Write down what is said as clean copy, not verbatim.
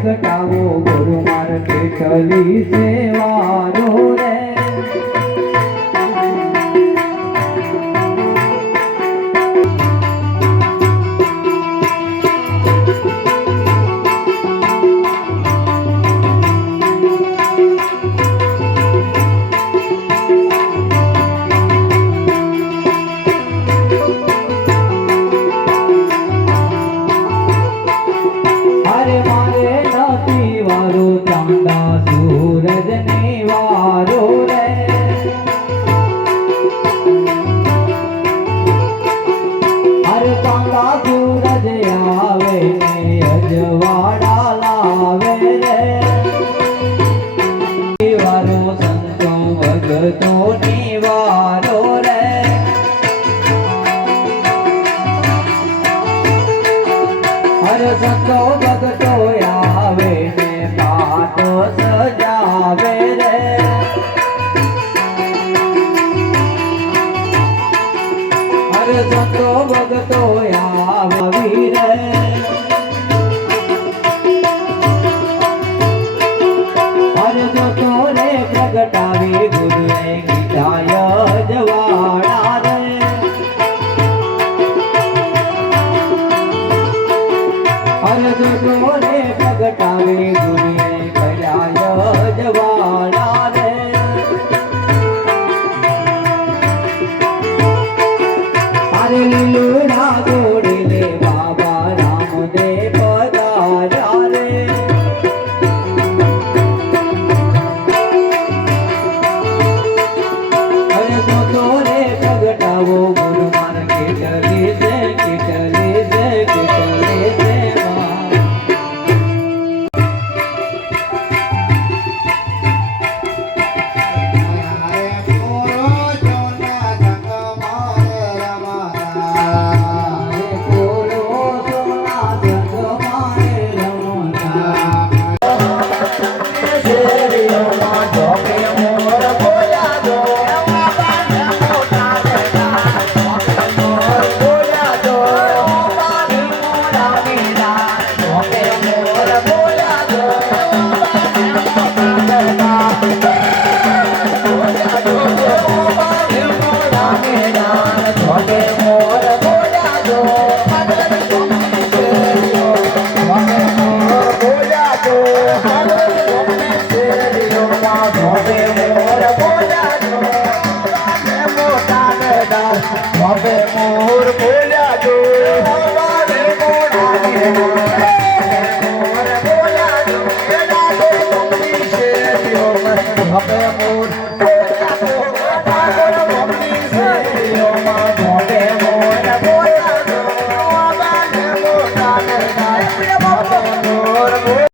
પ્રગટાવો ગુરુ માર કેટલી સેવારો રે સંતો ભગતો આવે ને પાટો સજાવે રે હરે સંતો ભગતો આવી રે હરે જોતો રે પ્રગટાવી ગુરુએ ગીતાય જવાડા રે હરે જોતો રે પ્રગટાવી ગુરુએ કર્યા જવાડા રે હરે લીલુડા જોડી લે બાબા રામદેવ પધાર્યા રે હરે જોતો રે પ્રગટાવો ગુરુ માર કેટલી છે કેટલી છે કેટલી છે Ape